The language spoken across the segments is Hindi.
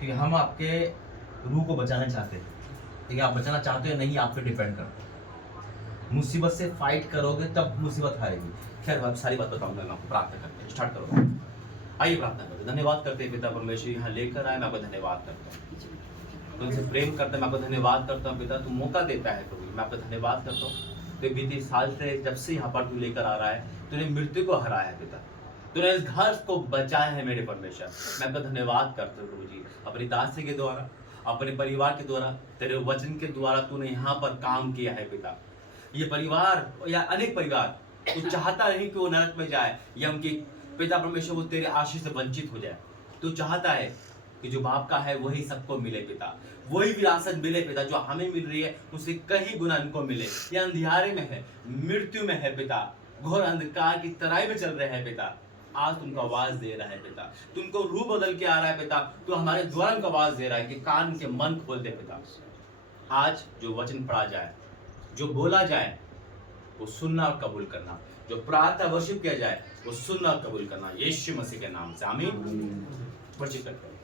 कि हम आपके रूह को बचाना चाहते हैं, ठीक है? आप बचाना चाहते हो या नहीं, आप पे डिपेंड करता है। मुसीबत से फाइट करोगे तब मुसीबत हारेगी। खैर, अब सारी बात बताऊंगा मैं आपको। प्रार्थना करते हैं, स्टार्ट करो। आइए प्रार्थना करते हैं। धन्यवाद करते हैं पिता परमेश्वर, यहाँ लेकर आए, मैं आपका धन्यवाद करता हूँ। तुमसे प्रेम करते हैं, मैं आपका धन्यवाद करता हूँ पिता। तू मौका देता है प्रभु, मैं आपका धन्यवाद करता हूँ। तो बीते साल से जब से यहाँ पर तू लेकर आ रहा है, तूने मृत्यु को हराया है पिता, तूने इस घर को बचाया है मेरे परमेश्वर। मैं आपका धन्यवाद करता हूँ प्रभु जी, अपनी दासी के द्वारा, अपने परिवार के द्वारा, तेरे वचन के द्वारा तूने यहाँ पर काम किया है पिता। ये परिवार या अनेक परिवार तू चाहता नहीं कि वो नरक में जाए या उनकी पिता परमेश्वर वो तेरे आशीष से वंचित हो जाए। तू चाहता है कि जो बाप का है वही सबको मिले पिता, वही विरासत मिले पिता जो हमें मिल रही है, उससे कहीं गुना इनको मिले। ये अंधियारे में है, मृत्यु में है पिता, घोर अंधकार की तराई में चल रहे हैं पिता। आज तुमको आवाज दे रहा है पिता, तुमको रूह बदल के आ रहा है पिता, तो हमारे द्वारा उनको आवाज दे रहा है कि कान के मन खोल दे पिता। आज जो वचन पढ़ा जाए, जो बोला जाए, वो सुनना और कबूल करना, जो प्रार्थना वर्शिप किया जाए वो सुनना और कबूल करना, यीशु मसीह के नाम से आमीन। वर्शिप करते हैं।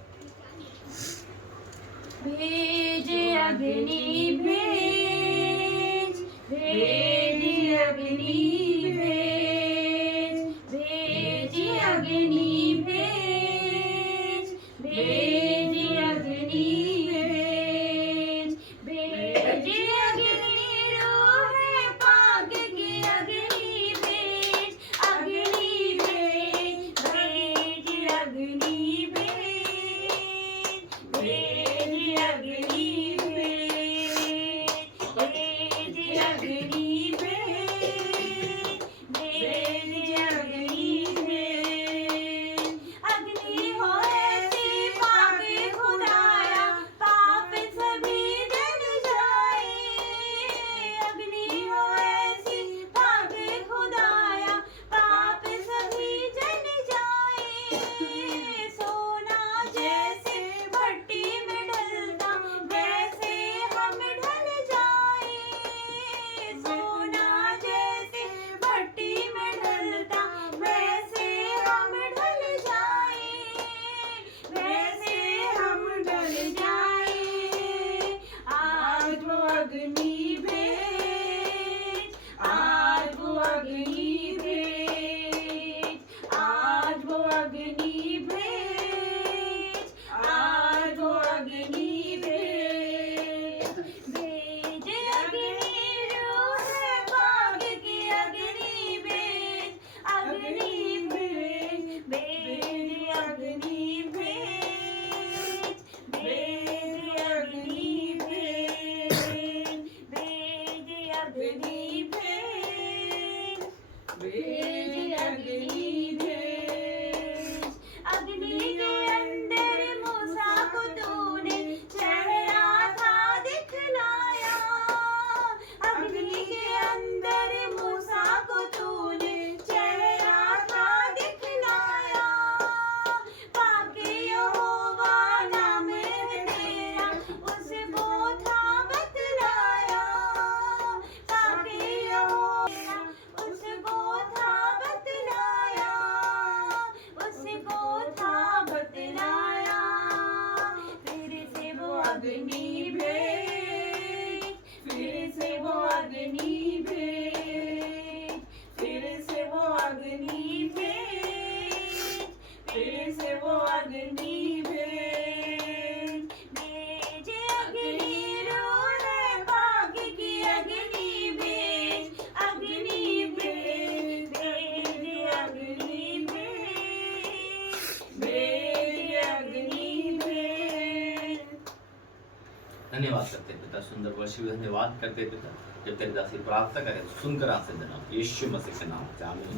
भेजे अग्नि भेज, भेज अग्नि भेज, भेज अग्नि भेज, भेज अग्नि भेज, भेज अग्नि रोहे पाक की अग्नि भेज, अग्नि भेज, भेज अग्नि भेज, भेज अग्नि भेज, भेज अग्नि भेज, भेज अग्नि भेज। अग्नि हो ऐसी पाक खुदाया, पाप सभी जल जाए। अग्नि हो ऐसी पाक खुदाया, पाप सभी जल जाए। सोना जैसे भट्टी में ढलता, वैसे हम ढल जाए। सोना जैसे भट्टी में ढलता, वैसे हम ढल जाए, वैसे हम ढल जाए। आज वो अग्नि भेज, आज वो अग्नि भेज, आज वो अग्नि भेज, आज वो अग्नि भेज। भेज अग्नि रोहे पाक की अग्नि भेज, अग्नि भेज, भेज अग्नि भेज, भेज अग्नि भेज, भेज अग्नि भेज, भेज अग्नि भेज। अग्नि के अंदर मूसा को तूने चेहरा था दिखलाया। अग्नि के अंदर मूसा को तूने चेहरा था दिखलाया। पाके यहोवा नाम है तेरा, उसको था बतलाया। पाके यहोवा उसको था बतलाया, उसको था बतलाया। फिर से वो अग्नि भेज, फिर से वो अग्नि भेज, फिर से वो अग्नि भेज, फिर से वो अग्नि भेज। भेज अग्नि रोहे पाक की अग्नि भेज, अग्नि भेज, भेज अग्नि भेज, भेज अग्नि भेज। धन्यवाद करते हैं पिता, सुंदर वर्षी धन्यवाद करते हैं पिता। जब तेरे दासी प्रार्थना करें सुनकर आपसे देना, यीशु मसीह के नाम से आमीन।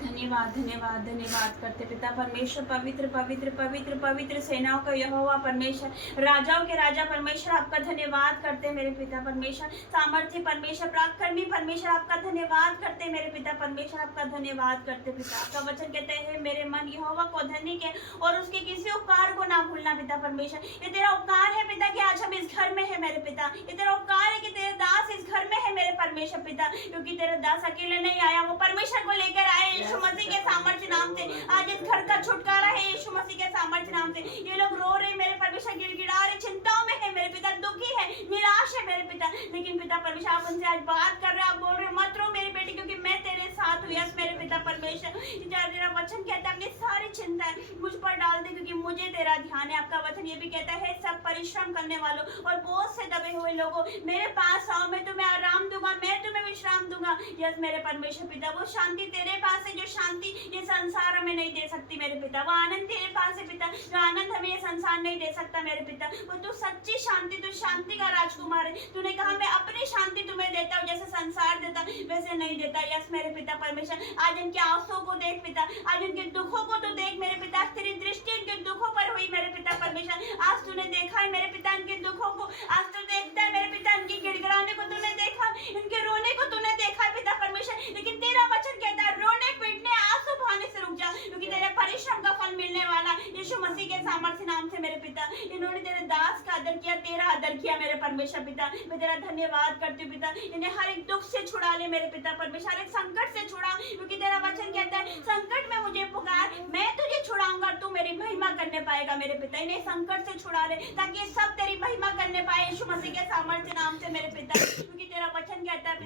धन्यवाद धन्यवाद धन्यवाद करते पिता परमेश्वर, पवित्र पवित्र पवित्र पवित्र सेनाओं का यहोवा परमेश्वर, राजाओं के राजा परमेश्वर, आपका धन्यवाद करते मेरे पिता परमेश्वर। सामर्थ्य परमेश्वर, पराक्रमी परमेश्वर, आपका धन्यवाद करते मेरे पिता परमेश्वर, आपका धन्यवाद करते पिता। आपका वचन कहते हैं मेरे मन यहोवा को धन्य के और उसके किसी उपकार को ना भूलना पिता परमेश्वर। ये तेरा उपकार है पिता कि आज हम इस घर में है मेरे पिता। ये तेरा उपकार है कि तेरे दास इस घर में है मेरे परमेश्वर पिता, क्योंकि तेरा दास अकेले नहीं आया, वो परमेश्वर को लेकर आए। यीशु मसीह के सामर्थ्य नाम से आज इस घर का छुटकारा है, यीशु मसीह के सामर्थ्य से। ये लोग रो रहे मेरे परमेश्वर, गिड़गिड़ा रहे, चिंताओं में है मेरे पिता, दुखी है, निराश है मेरे पिता। लेकिन पिता परमेश्वर आप उनसे आज बात कर रहे हैं, आप बोल रहे मत रो मेरी बेटी क्योंकि मैं तेरे साथ हूँ। यस मेरे पिता परमेश्वर, तेरा वचन कहता है अपनी सारी चिंताएं मुझ पर डाल दे क्योंकि मुझे तेरा ध्यान है। आपका वचन ये भी कहता है सब परिश्रम करने वालों और बोझ से दबे हुए लोगों मेरे पास आओ, मैं तुम्हें आराम दूंगा, मैं तुम्हें विश्राम दूंगा। यस मेरे परमेश्वर पिता, वो शांति तेरे पास है जो शांति ये संसार हमें नहीं दे सकती मेरे पिता। वो आनंद तेरे पास है पिता जो आनंद हमें ये संसार नहीं दे सकता मेरे पिता। वो तू सच्ची शांति, तू शांति का राजकुमार है। तूने कहा मैं अपनी शांति तुम्हें देता हूँ, जैसे संसार देता वैसे नहीं देता। यस मेरे पिता परमेश्वर, आज इनके आंसुओं को देख पिता, आज इनके दुखों को तो देख मेरे पिता, तेरी दृष्टि इनके दुखों पर हुई मेरे पिता परमेश्वर। आज तूने देखा है मेरे पिता इनके दुखों को, आज तू देखता है मेरे पिता इनके गिड़गिड़ाने को तूने देखा, इनके रोने को तूने देखा है पिता परमेश्वर। लेकिन तेरा वचन कहता है रोने पीटने आंसू बहाने से रुक जा क्योंकि तेरे परिश्रम का फल मिलने वाला यीशु मसीह के सामर्थ्य नाम से मेरे पिता। इन्होंने तेरे दास का आदर किया, तेरा आदर किया मेरे परमेश्वर पिता। मैं तेरा धन्यवाद करती हूँ पिता, इन्हें हर एक दुख से छुड़ा ले मेरे पिता परमेश्वर, हर एक संकट से छुड़ा क्योंकि तेरा वचन कहता है संकट में मुझे पुकार, मैं तुझे छुड़ाऊंगा, तू मेरी महिमा करने पाएगा मेरे पिता। इन्हें संकट से छुड़ा ले ताकि ये सब तेरी महिमा करने पाए यीशु मसीह के सामर्थ्य नाम से मेरे पिता। क्योंकि तेरा वचन कहता है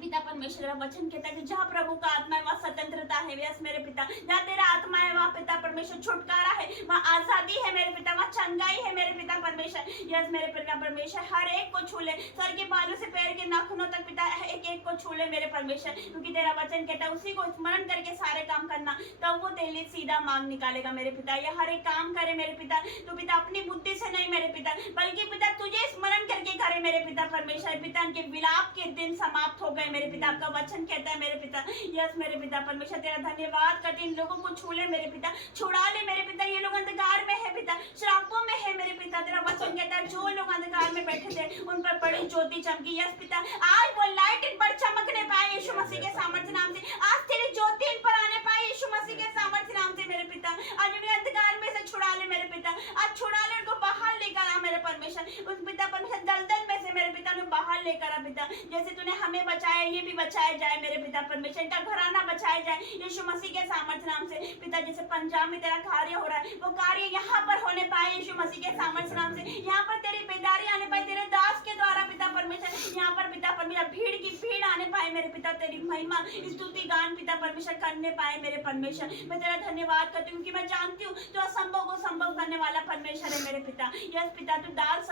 पिता परमेश्वर, वचन कहता है कि जहाँ प्रभु का आत्मा है वहाँ स्वतंत्रता है। यस मेरे पिता, जहाँ तेरा आत्मा है वहाँ पिता परमेश्वर छुटकारा है, वहाँ आजादी है मेरे पिता, वहाँ चंगाई है मेरे पिता परमेश्वर। यस मेरे पिता परमेश्वर, हर एक को छू ले, सर के बालों से पैर के नाखूनों तक पिता एक एक को छू ले मेरे परमेश्वर। क्योंकि तेरा वचन कहता है उसी को स्मरण करके सारे काम करना, तब वो तेरे लिए सीधा मांग निकालेगा मेरे पिता। ये हर एक काम करे मेरे पिता, तो पिता अपनी बुद्धि से नहीं मेरे पिता, बल्कि पिता तुझे स्मरण करके करे मेरे पिता परमेश्वर। पिता इनके विलाप के दिन समाप्त हो गए मेरे पिता, आपका वचन कहता है मेरे पिता। यस मेरे पिता परमेश्वर, तेरा धन्यवाद करते इन लोगों को छू ले मेरे पिता, छुड़ा ले मेरे पिता। ये लोग अंधकार में है पिता, श्रापों में है मेरे पिता। तेरा वचन कहता है जो लोग अंधकार में बैठे थे उन पर बड़ी ज्योति चमकी। यस पिता, आज वो लाइट इन पर चमकने पाए यीशु मसीह के सामर्थ्य नाम से। आज तेरी ज्योति इन पर आने पाए यीशु मसीह के सामर्थ्य नाम से मेरे पिता। आज उन्हें अंधकार में से छुड़ा ले मेरे पिता, आज छुड़ा ले, उनको बाहर लेकर आ मेरे परमेश्वर। उस पिता परमेश्वर दलदल में से मेरे पिता ने बाहर लेकर आ पिता, जैसे तूने हमें बचाया ये भी बचाया जाए मेरे पिता परमेश्वर, इनका घराना बचाया जाए यीशु मसीह के सामर्थ्य नाम से पिता। जैसे पंजाब में तेरा कार्य हो रहा है वो कार्य यहाँ पर होने पाए यीशु मसीह के सामर्थ्य नाम से। यहाँ पर तेरी बेदारी आने पाए तेरे दास के द्वारा पिता परमेश्वर। यहाँ पर पिता परमेश्वर भीड़ की भीड़ आने पाए मेरे पिता, तेरी महिमा स्तुति गान पिता परमेश्वर करने पाए मेरे परमेश्वर। मैं तेरा धन्यवाद करती हूँ कि मैं जानती हूँ तो असंभव को संभव करने वाला परमेश्वर है मेरे पिता। यस पिता, तू दाल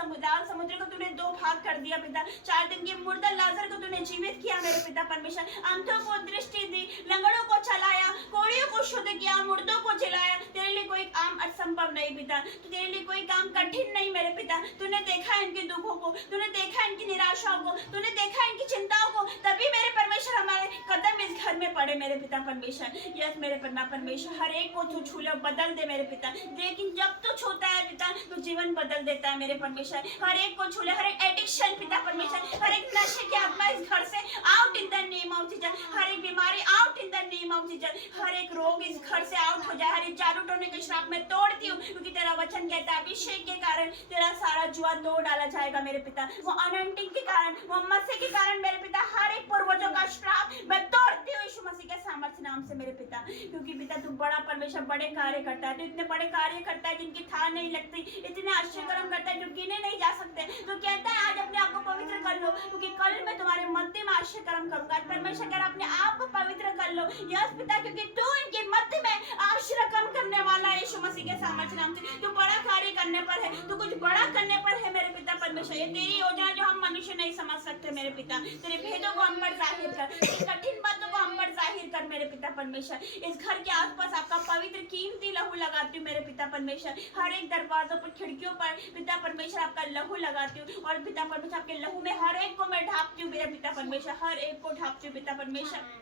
समुद्र को तूने दो भाग कर दिया पिता, 4 दिन के मुर्दा लाजर को तूने जीवित किया मेरे पिता परमेश्वर। अंधों को दृष्टि दी, लंगड़ों को चलाया, कोड़ियों को शुद्ध किया, मुर्दों को जिलाया। तेरे लिए कोई काम असंभव नहीं पिता, तो तेरे लिए कोई काम कठिन नहीं मेरे पिता। तूने देखा इनके दुखों को, तूने देखा इनकी निराशाओं को, तूने देखा इनकी चिंताओं को, तभी मेरे परमेश्वर हमारे कदम इस घर में पड़े मेरे पिता परमेश्वर। यस मेरे पिता परमेश्वर, हर एक को तू छू ले, बदल दे मेरे पिता। लेकिन जब तू छूता है पिता तो जीवन बदल देता है मेरे परमेश्वर। हर एक को छू ले, हर एक एडिक्शन पिता परमेश्वर, हर एक नशे की आत्मा इस घर से out in the name of Jesus. हर एक बीमारी out in the name of Jesus, हर एक रोग इस घर से आउट हो जाए। हर एक जादू टोने के श्राप में तोड़ती हूँ क्योंकि तेरा वचन कहता है अभिषेक के कारण तेरा सारा जुआ तोड़ डाला जाएगा मेरे पिता। वो अनंटिंग के कारण, वो मसीह के कारण मेरे पिता हर एक पूर्वजों का श्राप मैं तोड़ती हूँ यीशु मसीह के सामर्थ्य नाम से मेरे पिता। क्योंकि पिता तू बड़ा परमेश्वर, बड़े कार्य करता है, तू इतने बड़े कार्य करता है जिनकी था नहीं लगती, इतने आश्चर्य कर्म करता है जो गिने नहीं जा सकते। तो कहता है आज अपने आप को पवित्र कर लो क्योंकि कल मैं तुम्हारे मध्य में आश्चर्य कर्म करूंगा। परमेश्वर कर अपने आप को पवित्र कर लो यस पिता, क्योंकि तू इनके मध्य में आश्चर्य कर्म करने वाला है यीशु मसीह के सामर्थ्य नाम से। तू बड़ा कार्य करने पर है, तू कुछ बड़ा करने पर है मेरे पिता परमेश्वर। ये तेरी योजना जो हम मनुष्य नहीं समझ सकते मेरे पिता, तेरे भेदों को हम पर जाहिर कर, तेरी कठिन बातों को हम पर जाहिर कर मेरे पिता परमेश्वर। इस घर के आसपास आपका पवित्र कीमती लहू लगाती हूँ मेरे पिता परमेश्वर। हर एक दरवाजों पर, खिड़कियों पर पिता परमेश्वर आपका लहू लगाती हूँ और पिता परमेश्वर आपके लहू में हर एक को मैं ढापती हूँ मेरे पिता परमेश्वर, हर एक को ढापती हूँ पिता परमेश्वर।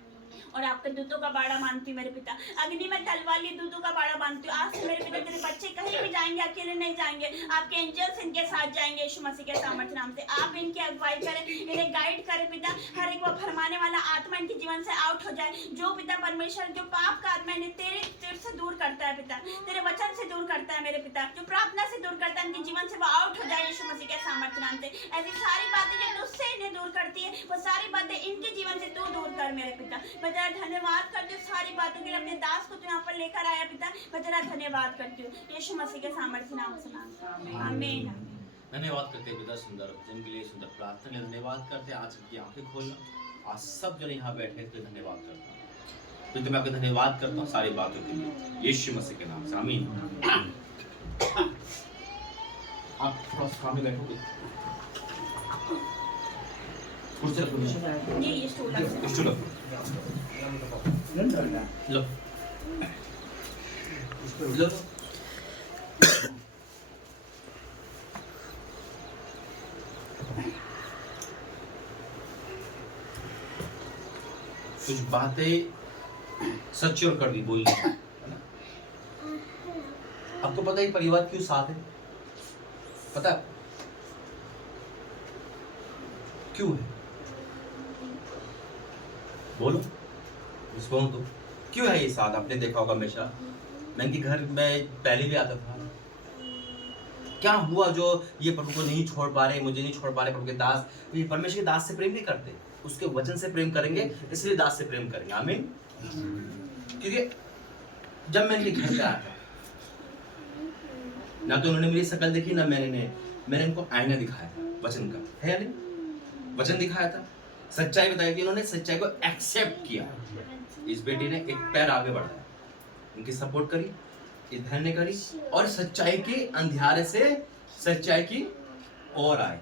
और आपके दूतों का बाड़ा बांधती हूँ मेरे पिता, अग्नि में तलवारी दूतों का बाड़ा बांधती हूँ। आज से मेरे पिता तेरे बच्चे कहीं भी जाएंगे अकेले नहीं जाएंगे, आपके एंजल्स इनके साथ जाएंगे यीशु मसीह के सामर्थ्य नाम से। आप इनकी अगुवाई करें, इन्हें गाइड करें पिता, हर एक वो फरमाने वाला आत्मा इनके जीवन से आउट हो जाए। जो पिता परमेश्वर जो पाप का आत्मा इन्हें तेरे से दूर करता है पिता, तेरे वचन से दूर करता है मेरे पिता, जो प्रार्थना से दूर करता है, उनके जीवन से वो आउट हो जाए यीशु मसीह के सामर्थ्य नाम से। ऐसी सारी बातें जो तुझसे इन्हें दूर करती है, वो सारी बातें इनके जीवन से तू दूर कर मेरे पिता। मैं तेरा धन्यवाद करती हूँ सारी बातों के लिए, अपने दास को तू यहाँ पर लेकर आया पिता, मैं तेरा धन्यवाद करती हूँ यीशु मसीह के सामर्थ्य नाम से मांगती हूँ, आमीन। धन्यवाद करते हैं पिता सुंदर वचन के लिए, सुंदर प्रार्थना के लिए धन्यवाद करते हैं। आज की आंखें खोलना, आज सब जन यहाँ बैठे हैं तो धन्यवाद करता हूँ। तो मैं आपका धन्यवाद करता हूँ सारी बातों के लिए यीशु मसीह के नाम से, आमीन। आप थोड़ा सा सामने बैठोगे, कुर्सी रखो, जी ये स्टूल रख स्टूल रखो, लो लो। कुछ बातें सच्ची और कड़वी बोलनी है ना। आपको पता है परिवार क्यों साथ है? पता है क्यों है? बोलो, रिस्पॉन्ड दो। क्यों है ये साथ? आपने देखा होगा हमेशा मैं इनके घर में पहले भी आता था। क्या हुआ जो ये प्रभु को नहीं छोड़ पा रहे, मुझे नहीं छोड़ पा रहे? प्रभु के दास, ये परमेश्वर के दास से प्रेम नहीं करते, उसके वचन से प्रेम करेंगे, इसलिए दास से प्रेम करेंगे, आमीन। क्योंकि जब मैं इनके घर पे आया था, ना तो उन्होंने मेरी शकल देखी, ना मैंने इनको आईना दिखाया था वचन का, है या नहीं? वचन दिखाया था, सच्चाई बताई थी, इन्होंने सच्चाई को एक्सेप्ट किया। इस बेटी ने एक पैर आगे बढ़ाया, उनकी सपोर्ट करी, इस बहन ने करी, और सच्चाई के अंधियारे से सच्चाई की ओर आए।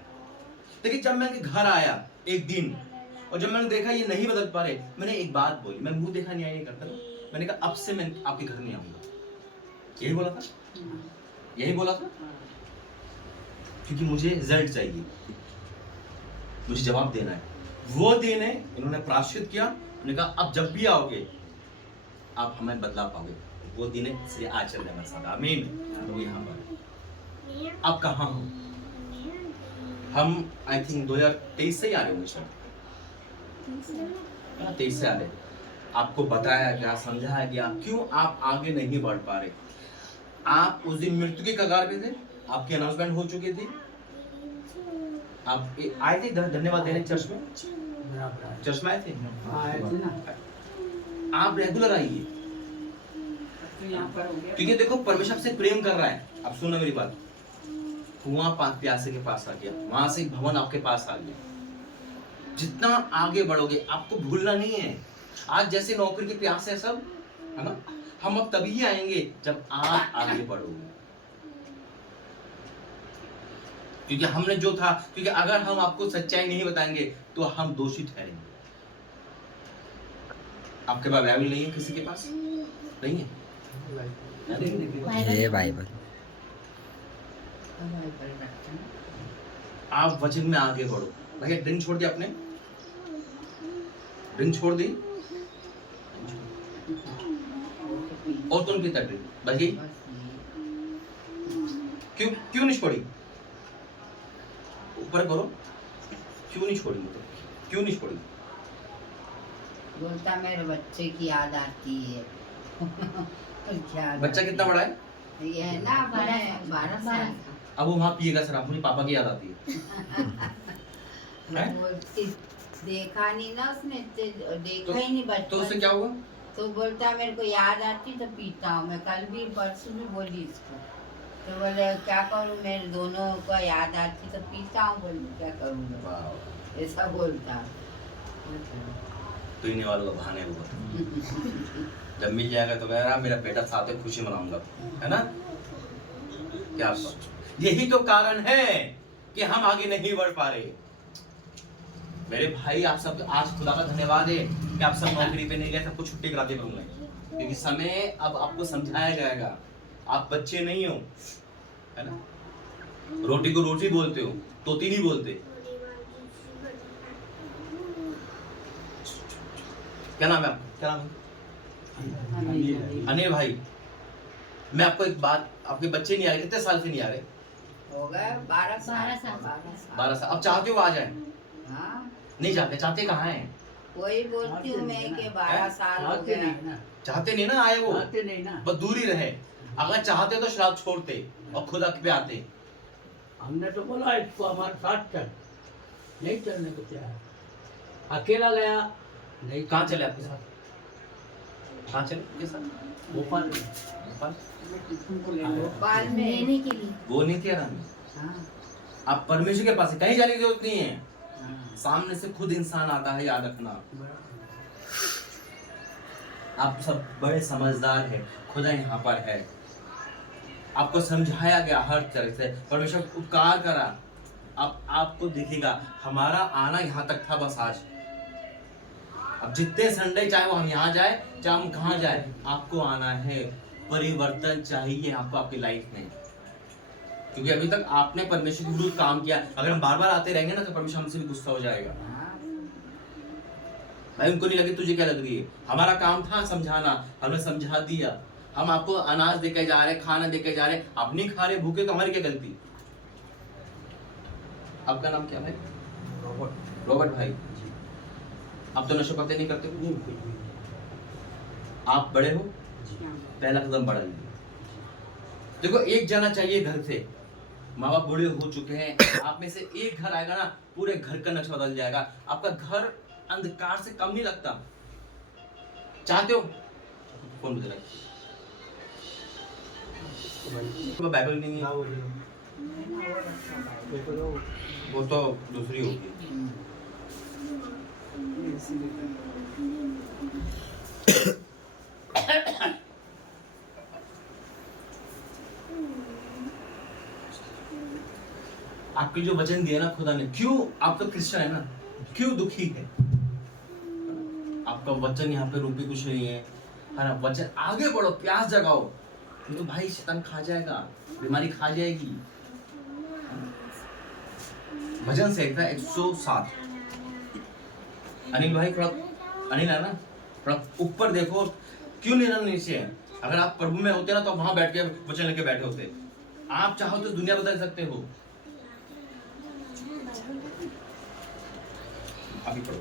लेकिन जब मैं इनके घर आया एक दिन, और जब मैंने देखा ये नहीं बदल पा रहे, मैंने एक बात बोली, मैं मुंह देखा नहीं करता, मैंने कहा अब से मैं आपके घर नहीं आऊंगा। यही बोला था, यही बोला था, क्योंकि मुझे रिजल्ट चाहिए, मुझे जवाब देना है। वो दिन है, इन्होंने प्रायश्चित किया, उन्होंने कहा अब जब भी आओगे आप हमें बदला पाओगे। वो दिन है, इसलिए आज चल रहे हमारे साथ, आमीन। तो यहाँ पर आप कहाँ हो? हम आई थिंक 2023 से ही आ रहे होंगे शायद, 23 से आ रहे। आपको बताया गया, समझाया गया क्यों आप आगे नहीं बढ़ पा रहे। आप उस दिन मृत्यु के कगार पे थे, आपकी अनाउंसमेंट हो चुकी थी, आप आए थे धन्यवाद देने चर्च में, चर्च में आए थे आप रेगुलर आइए, क्योंकि देखो परमेश्वर आपसे प्रेम कर रहा है। आप सुनो मेरी बात, कुआं प्यासे के पास आ गया, वहां से भवन आपके पास आ गया। जितना आगे बढ़ोगे, आपको भूलना नहीं है। आज जैसे नौकरी के प्यास है सब, है ना, हम अब तभी आएंगे जब आप आगे बढ़ोगे। क्योंकि हमने जो था, क्योंकि अगर हम आपको सच्चाई नहीं बताएंगे तो हम दोषी ठहरेंगे। आपके पास बाइबल नहीं है? किसी के पास नहीं है? ये बाइबल आप वचन में आगे बढ़ो। भैया ड्रिंक छोड़ दिया आपने? ड्रिंक छोड़ दी? और कौन पीता ड्रिंक? बच गई? क्यों नहीं छोड़ी? ऊपर करो, क्यों नहीं छोड़ी? मतलब क्यों नहीं छोड़ी? बोलता मेरे बच्चे की याद आती है। बच्चा कितना बड़ा है? ये है ना, 12 साल का। अब वो वहाँ पिएगा सर, अपने पापा की याद आती है। देखा नहीं ना उसने, देखा ही नहीं बच्चा। तो उससे क्या हुआ? तो बोलता मेरे को याद आती तो पीता हूँ। मैं कल भी परसों भी बोली इसको, तो बोले क्या करूँ, मेरे दोनों को याद आती तो पीता हूँ। बोली क्या करूँ, ऐसा बोलता। पीने वालों का बहाने हुआ, जब मिल जाएगा तो मेरा बेटा साथ है, खुशी मनाऊंगा, है ना? क्या यही तो कारण है कि हम आगे नहीं बढ़ पा रहे। मेरे भाई, आप सब आज खुदा का धन्यवाद है कि आप सब नौकरी पे नहीं गए, सबको छुट्टी कराते करूंगा, क्योंकि समय अब आपको समझाया जाएगा। आप बच्चे नहीं हो, है ना? रोटी को रोटी बोलते हो, तोती नहीं बोलते। क्या नाम है आपका? क्या नाम है? अनिल भाई, मैं आपको एक बात, आपके बच्चे नहीं आ रहे, कितने साल से नहीं आ रहे? हो गए 12 साल। 12 साल। अब चाहते हो आ जाए? हाँ, नहीं चाहते? चाहते कहाँ हैं? वही बोलती हूँ मैं कि 12 साल हो गए। चाहते नहीं ना आए, वो आते नहीं ना, बस दूर ही रहे। अगर चाहते तो शराब छोड़ते और खुद हक पे आते। हमने तो बोला इसको हमारे साथ चल, नहीं चलने को तैयार, अकेला गया नहीं। कहाँ चले आपके साथ? कहाँ चले आपके साथ? भोपाल में। भोपाल? भोपाल में लेने के लिए वो नहीं थे आराम। हाँ, आप परमेश्वर के पास है, कहीं जाने की जरूरत नहीं है। हाँ, सामने से खुद इंसान आता है, याद रखना। आप सब बड़े समझदार हैं, खुदा यहाँ पर है। आपको समझाया गया हर तरह से, परमेश्वर उपकार करा। अब आपको दिखेगा हमारा आना यहाँ तक था बस आज। अब जितने संडे चाहे वो हम यहाँ जाए चाहे हम कहाँ जाए, आपको आना है। परिवर्तन चाहिए आपको आपकी लाइफ में, क्योंकि अभी तक आपने परमेश्वर के विरुद्ध काम किया। अगर हम बार बार आते रहेंगे ना तो परमेश्वर हमसे भी गुस्सा हो जाएगा। हाँ, भाई उनको नहीं लगे, तुझे क्या लग रही है? हमारा काम था समझाना, हमने समझा दिया। हम आपको अनाज देके जा रहे, खाना देके जा रहे, आप नहीं खा रहे, भूखे, तो हमारी क्या गलती? आपका नाम क्या भाई? रॉबर्ट भाई। आप तो नशा पत्ते नहीं करते हो? आप बड़े हो, पहला कदम बढ़ा लीजिए। देखो एक जाना चाहिए घर से, माँ बाप बूढ़े हो चुके हैं, आप में से एक घर आएगा ना, पूरे घर का नक्शा बदल जाएगा। आपका घर अंधकार से कम नहीं लगता। चाहते हो? फोन मुझे रखिए। बाइबल नहीं है, वो तो दूसरी होगी। आपके जो वचन दिए ना खुदा ने, क्यों आप तो क्रिश्चियन है ना, क्यों दुखी है? आपका वचन यहाँ पे रूपी कुछ नहीं है ना। वचन आगे बढ़ो, प्यास जगाओ, नहीं तो भाई शैतान खा जाएगा, बीमारी खा जाएगी। भजन से था 107। अनिल भाई थोड़ा, अनिल है ना, थोड़ा ऊपर देखो, क्यों नहीं ना नीचे है? अगर आप प्रभु में होते ना तो वहां बैठ के वचन लेके बैठे होते। आप चाहो तो दुनिया बदल सकते हो। अभी पढ़ो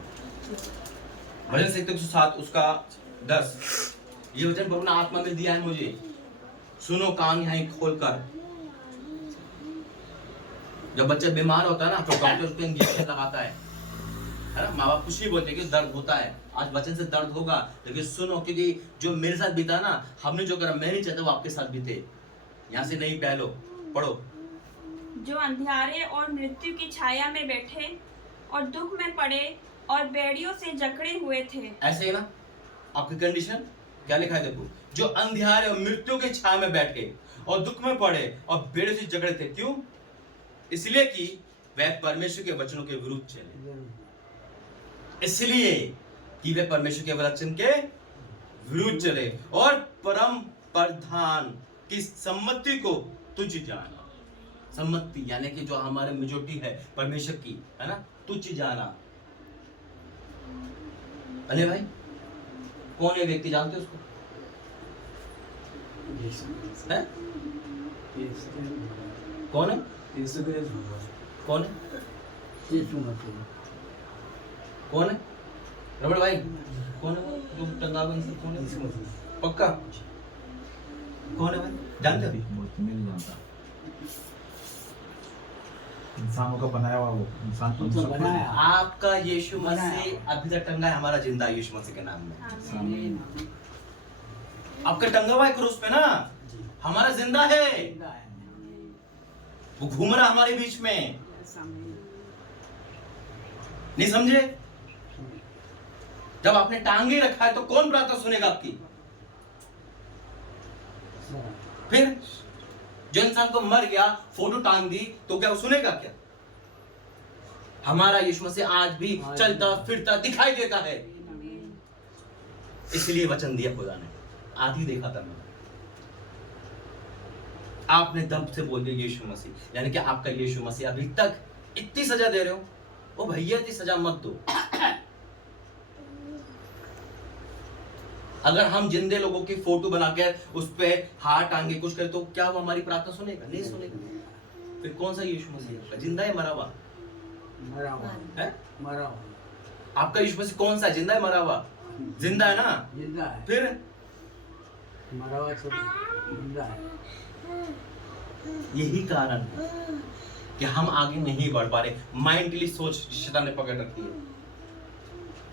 भजन से 107 उसका 10। ये वचन प्रभु ने आत्मा में दिया है मुझे, सुनो कान यहाँ खोलकर। जब बच्चा बीमार होता है ना तो डॉक्टर उसको इंजेक्शन लगाता है ना। माँ बाप कुछ नहीं बोलते कि दर्द होता है। आज वचन से दर्द होगा, लेकिन सुनो, क्योंकि जो मेरे साथ बीता ना, हमने जो करा, मैं नहीं चाहता वो आपके साथ बीते। यहाँ से नहीं पहलो, पढ़ो। जो अंधियारे और मृत्यु की छाया में बैठे और दुख में पड़े और बेड़ियों से जकड़े हुए थे। ऐसे ही ना आपकी कंडीशन क्या लिखा है देखो, जो अंधियारे और मृत्यु की छाया में बैठे और दुख में पड़े और बेड़ियों से जकड़े थे। क्यों? इसलिए कि वह परमेश्वर के वचनों के विरुद्ध चले। इसलिए कि वे परमेश्वर के वचन के विरुद्ध चले और परम प्रधान की सम्मति को तुच्छ जाना। सम्मति यानी कि जो हमारे मेजोरिटी है परमेश्वर की, है ना, तुच्छ जाना। अरे भाई कौन है व्यक्ति, जानते हो उसको? है? कौन है? कौन है? कौन है? रमण भाई कौन है वो जो टंगावन से? कौन है? पक्का कौन है भाई, जानते हो? मैं नहीं जानता। इंसानों का बनाया हुआ वो इंसान को बनाया। आपका यीशु मसीह अभी तक टंगा है, हमारा जिंदा यीशु मसीह के नाम में। आमीन। आपका टंगा हुआ है क्रूस पे ना, हमारा जिंदा है, वो घूम रहा हमारे बीच में। नहीं समझे? जब आपने टांगे रखा है तो कौन प्रार्थना सुनेगा आपकी? फिर जो इंसान को मर गया, फोटो टांग दी, तो क्या वो सुनेगा क्या? हमारा यीशु मसीह आज भी चलता फिरता दिखाई देता है। इसलिए वचन दिया खुदा ने। आधी देखा था मैंने, आपने दम से बोल दिया यीशु मसीह, यानी कि आपका यीशु मसीह अभी तक इतनी सजा दे रहे हो। ओ भैया इतनी सजा मत दो। अगर हम जिंदे लोगों की फोटो बना के उस पे हाथ टांगे कुछ करे तो क्या वो हमारी प्रार्थना सुनेगा? नहीं सुनेगा। फिर कौन सा यीशु मसीह, जिंदा है मरा हुआ? मरा हुआ है? मरा हुआ। आपका यीशु मसीह कौन सा, जिंदा है मरा हुआ? जिंदा है ना। जिंदा है। फिर मरा हुआ सब जिंदा है। यही कारण है कि हम आगे नहीं बढ़ पा रहे। माइंडली सोच शैतान ने पकड़ रखी है।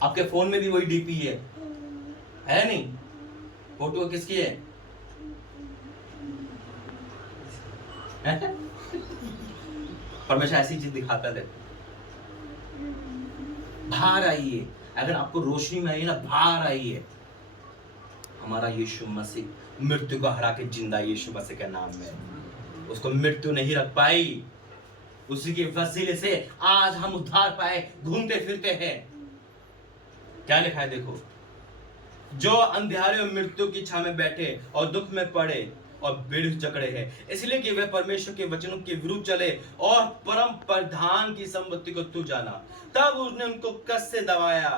आपके फोन में भी वही डीपी है नहीं? फोटो किसकी है? परमेश्वर ऐसी चीज दिखाता है। बाहर आइए, अगर आपको रोशनी में आइए ना, बाहर आइए। हमारा यीशु मसीह मृत्यु को हरा के जिंदा यीशु मसीह के नाम में, उसको मृत्यु नहीं रख पाई। उसी के वसीले से आज हम उद्धार पाए, घूमते फिरते हैं। क्या लिखा है देखो, जो अंधेरे में मृत्यु की छाया में बैठे और दुख में पड़े और भीड़ जकड़े हैं, इसलिए कि वे परमेश्वर के वचनों के विरुद्ध चले और परम प्रधान की संपत्ति को तू जाना। तब उसने उनको कष्ट से दबाया,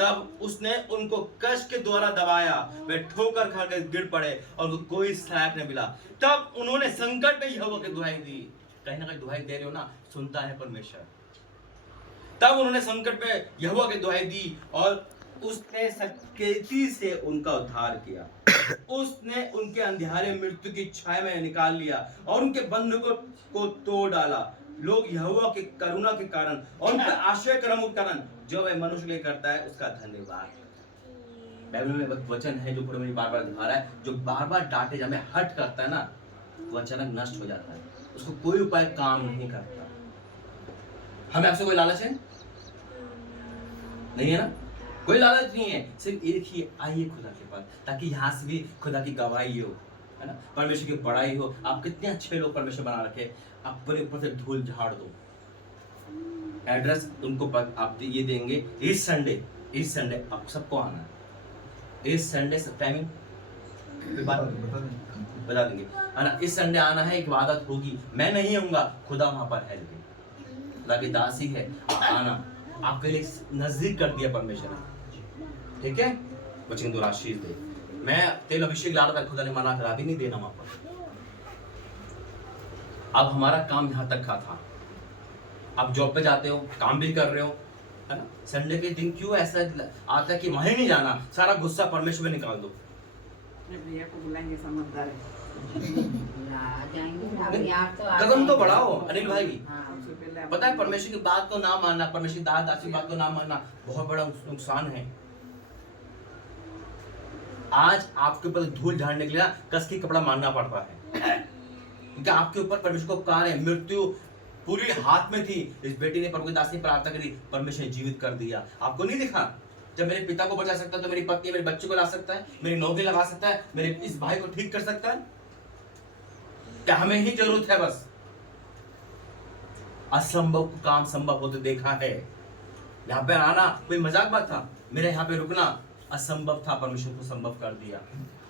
तब उसने उनको कष्ट के द्वारा दबाया। वे ठोकर खाकर गिर पड़े और उनको कोई सहायक नहीं मिला। तब उन्होंने संकट में यहोवा की दुहाई दी। कहीं ना कहीं दुहाई दे रहे हो ना, सुनता है परमेश्वर। तब उन्होंने संकट में यहोवा की दुहाई दी और उसने सकेती से उनका उद्धार किया। उसने उनके अंधेरे मृत्यु की छाया में निकाल लिया और उनके बंधकों को तोड़ डाला। लोग यहोवा की करुणा के कारण और उनके आश्रय कर्म के कारण जो वह मनुष्य के लिए करता है, उसका धन्यवाद। बाइबल में एक वचन है जो पूरे में बार बार दिखा रहा है, जो बार बार डांटे जाने हट करता है ना, वो अचानक नष्ट हो जाता है। उसको कोई उपाय काम नहीं करता। हमें आपसे कोई लालच है? नहीं है ना? कोई लालच नहीं है। सिर्फ एक ही, आइए खुदा के पास, ताकि यहाँ से भी खुदा की गवाही हो, है ना, परमेश्वर की बड़ाई हो। आप कितने अच्छे लोग परमेश्वर बना रखे, आप पूरे ऊपर से धूल झाड़ दो। एड्रेस उनको आप ये देंगे। इस संडे आप सबको आना है। इस संडे टाइमिंग बता देंगे, है ना? इस संडे आना है। एक इबादत होगी, मैं नहीं आऊंगा, खुदा वहां पर है, लेकिन खुदा की दासी है, आना। आपके लिए नजदीक कर दिया परमेश्वर ने, ठीक है? बच्चे को आशीष दे। मैं तेल अभिषेक ला रहा था, खुदा ने मना करा भी नहीं देना वहां पर। अब हमारा काम यहाँ तक का था। आप जॉब पे जाते हो, काम भी कर रहे हो, है ना? संडे के दिन क्यों ऐसा आता है कि वहीं नहीं जाना, सारा गुस्सा परमेश्वर में निकाल दो। भैया को बुलाएंगे, समझदार है। कदम तो बढ़ाओ अनिल भाई। हाँ, उससे पहले पता है परमेश्वर की बात को ना मानना, परमेश्वर की दास की बात को ना मानना बहुत बड़ा नुकसान है। आज आपके ऊपर धूल झाड़ने के लिए कस की कपड़ा मानना पड़ता है, क्योंकि आपके ऊपर परमेश्वर को कार्य है। मृत्यु पूरी हाथ में थी, इस बेटी ने प्रभु की दास की प्रार्थना करी, परमेश्वर ने जीवित कर दिया। आपको नहीं दिखा? जब मेरे पिता को बचा सकता है तो मेरी पत्नी मेरे बच्चे को ला सकता है, मेरी नौकरी लगा सकता है, मेरे इस भाई को ठीक कर सकता है। क्या हमें ही जरूरत है बस? असंभव काम संभव होते देखा है। यहाँ पे आना कोई मजाक बात था, मेरे यहाँ पे रुकना असंभव था, परमेश्वर को संभव कर दिया।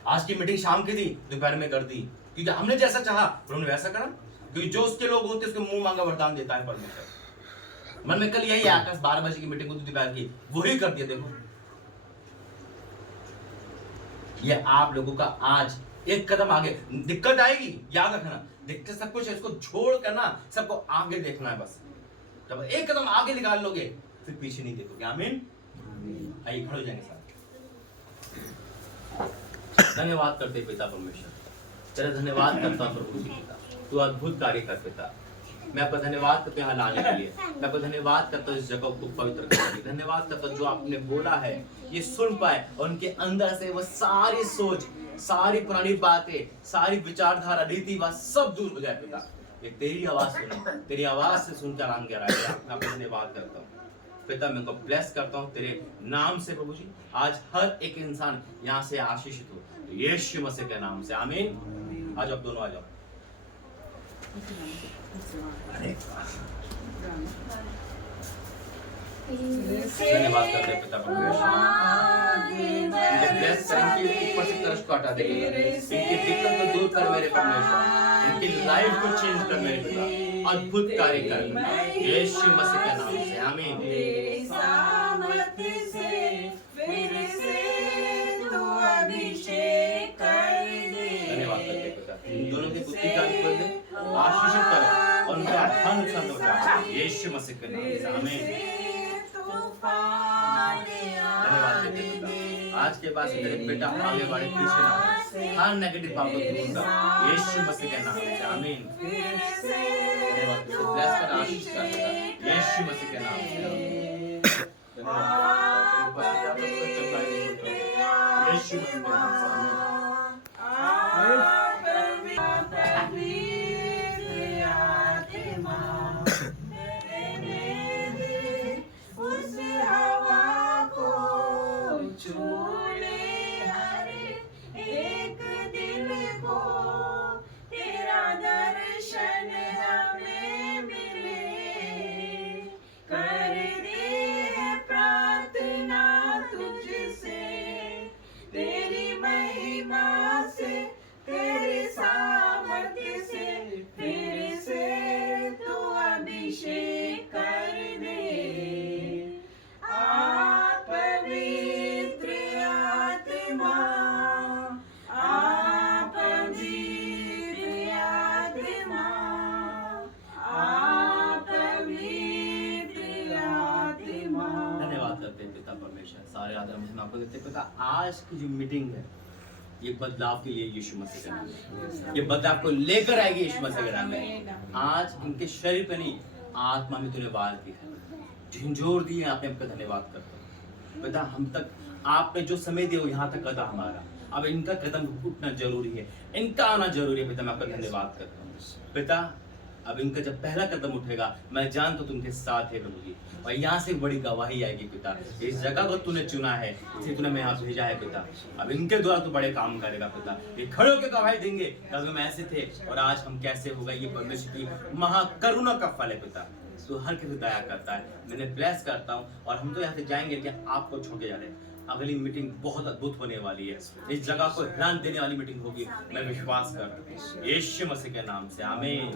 आज की मीटिंग शाम की थी, दोपहर में कर दी, क्योंकि हमने जैसा चाहा उन्होंने वैसा करा। क्योंकि जो उसके लोग होते उसके मुंह मांगा वरदान देता है परमेश्वर। मन में कल यही है, आकाश 12 बजे की मीटिंग होती दोपहर की, वही कर दिया। देखो ये आप लोगों का आज एक कदम आगे। दिक्कत आएगी, याद रखना, दिक्कत सब कुछ है, इसको छोड़ कर ना सबको आगे देखना है बस। जब एक कदम आगे निकाल लोगे फिर पीछे नहीं देखोगे। आमीन। आइए खड़े हो जाएंगे साथ। धन्यवाद करते पिता परमेश्वर, तेरा धन्यवाद करता हूं प्रभु जी पिता, तू अद्भुत कार्य कर पिता। मैं आपका धन्यवाद करता हूं यहाँ लाने के लिए। मैं आपका धन्यवाद करता हूं इस जगह को पवित्र करने के लिए। धन्यवाद करता हूं जो आपने बोला है ये सुन पाए और उनके अंदर से वो सारी सोच, सारी पुरानी बातें, सारी विचारधारा, रीति बात सब दूर हो जाए पिता। ये तेरी आवाज सुने, तेरी आवाज से सुनकर आराम कर रहा है। आपका धन्यवाद करता हूँ पिता, मैं उनको ब्लेस करता हूँ तेरे नाम से प्रभु जी। आज हर एक इंसान यहाँ से आशीषित हो यीशु मसीह के नाम से, आमीन। आ जाओ दोनों, आ जाओ। धन्यवाद करते हैं पिता परमेश्वर, इनको ब्लेस करेंगे, ऊपर से तरस को हटा देंगे, इनकी दिक्कत को दूर कर मेरे परमेश्वर, इनकी लाइफ को चेंज कर मेरे पिता, अद्भुत कार्य कर यीशु मसीह के नाम से, आमीन। धन्यवाद करते हैं पिता, इन दोनों की बुद्धि का कर दे, आशीषित कर और उनका धन संतोष यीशु मसीह के नाम से, आमीन। धन्यवाद देते पिता, आज के बाद से तेरे बेटा आगे बढ़े पीछे ना हो। हर नेगेटिव बात को दूर कर यीशु मसीह के नाम से आमीन। धन्यवाद तुझे ब्लेस कर आशीष कर पिता यीशु मसीह के नाम से धन्यवाद तेरी उपस्थिति आपको चंगाई दे यीशु मसीह के नाम से आमीन। सारे आदर हम आपको देते पिता। आज की जो मीटिंग है ये बदलाव के लिए यीशु मसीह का नाम है, ये बदलाव को लेकर आएगी यीशु मसीह का नाम है। आज इनके शरीर पे नहीं आत्मा में तूने वार की है, झंझोर दी है आपने, आपका धन्यवाद करता हूं पिता। हम तक आपने जो समय दिया वो यहाँ तक कदा हमारा, अब इनका कदम उठना जरूरी है, इनका आना जरूरी है पिता। मैं आपका धन्यवाद करता हूँ पिता। अब इनका जब पहला कदम उठेगा मैं जानता हूँ तुमके साथ है प्रभु जी, और यहाँ से बड़ी गवाही आएगी पिता। इस जगह को तूने चुना है, इसलिए तूने मैं यहाँ भेजा है पिता। अब इनके द्वारा तू बड़े काम करेगा पिता। ये खड़े होकर गवाही देंगे कल हम ऐसे थे और आज हम कैसे हो गए। ये परमेश्वर की महाकरुणा का फल है पिता। तू हर किसी दया करता है, मैंने ब्लेस करता हूँ। और हम तो यहाँ से जाएंगे कि आपको छोड़ के जा रहे हैं। अगली मीटिंग बहुत अद्भुत होने वाली है, इस जगह को ध्यान देने वाली मीटिंग होगी, मैं विश्वास करता हूँ यीशु मसीह के नाम से आमीन।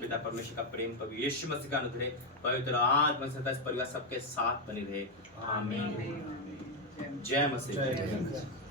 पिता परमेश्वर का प्रेम कभी यीशु मसीह का अनुग्रह पवित्र आत्मा से परिवार सबके साथ बनी रहे आमीन। जय मसीह।